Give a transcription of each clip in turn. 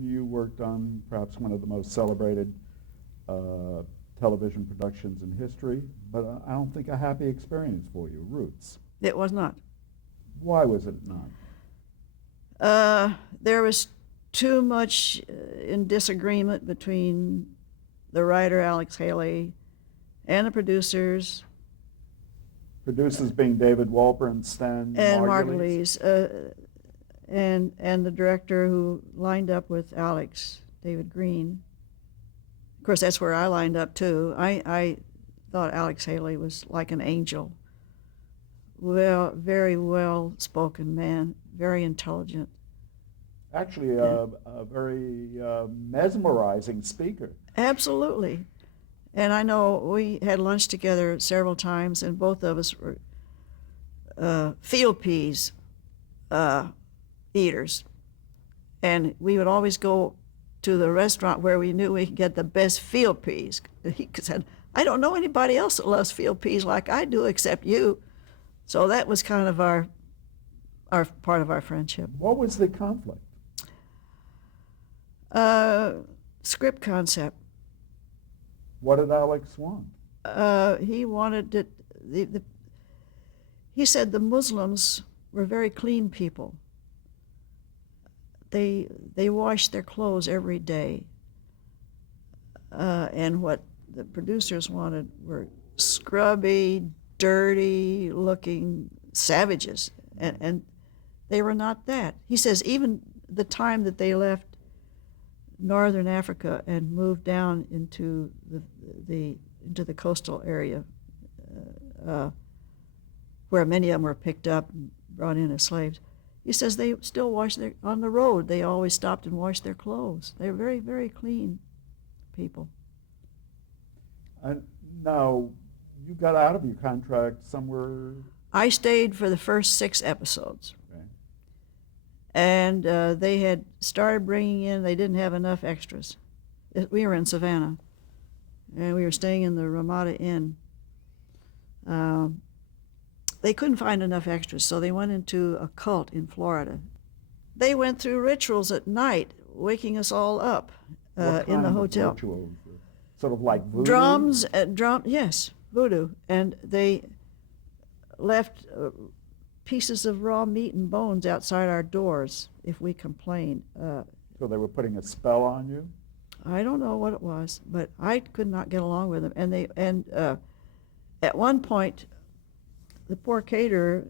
You worked on perhaps one of the most celebrated uh, television productions in history, but I don't think a happy experience for you, Roots. It was not. Why was it not? There was too much in disagreement between the writer Alex Haley and the producers Producers being David Wolper and Stan and Margulies. and the director who lined up with Alex, David Green. Of course, that's where I lined up too. I thought Alex Haley was like an angel. Well, very well spoken man, very intelligent. Actually, a very mesmerizing speaker. Absolutely. And I know we had lunch together several times, and both of us were field peas eaters. And we would always go to the restaurant where we knew we could get the best field peas. He said, I don't know anybody else that loves field peas like I do except you. So that was kind of our part of our friendship. What was the conflict? Script concept. What did Alex want? He wanted it. He said the Muslims were very clean people. They washed their clothes every day. And what the producers wanted were scrubby, dirty-looking savages, and they were not that. He says even the time that they left northern Africa and moved down into the coastal area, where many of them were picked up and brought in as slaves. He says they still on the road. They always stopped and washed their clothes. They were very, very clean people. And now, you got out of your contract somewhere. I stayed for the first 6 episodes. Okay. And they had started bringing in, they didn't have enough extras. We were in Savannah, and we were staying in the Ramada Inn. They couldn't find enough extras, so they went into a cult in Florida. They went through rituals at night, waking us all up in the hotel. Rituals? Sort of like voodoo? Drums, yes, voodoo. And they left pieces of raw meat and bones outside our doors if we complained. So they were putting a spell on you? I don't know what it was, but I could not get along with them. And at one point, the poor caterer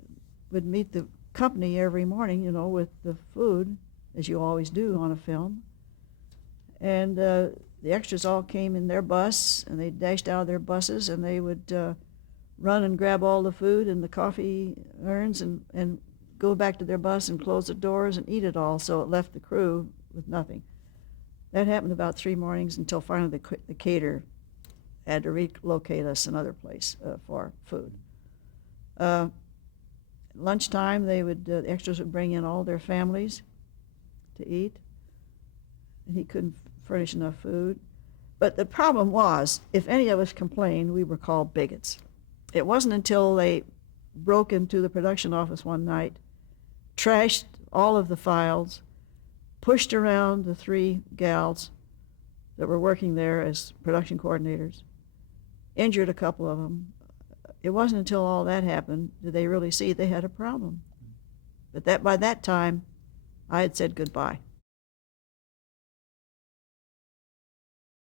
would meet the company every morning, with the food, as you always do on a film. And the extras all came in their bus, and they dashed out of their buses, and they would run and grab all the food and the coffee urns and go back to their bus and close the doors and eat it all, so it left the crew with nothing. That happened about 3 mornings until finally the caterer had to relocate us another place for food. Lunchtime, the extras would bring in all their families to eat, and he couldn't furnish enough food. But the problem was, if any of us complained, we were called bigots. It wasn't until they broke into the production office one night, trashed all of the files, pushed around the 3 gals that were working there as production coordinators, injured a couple of them. It wasn't until all that happened did they really see they had a problem. But by that time, I had said goodbye.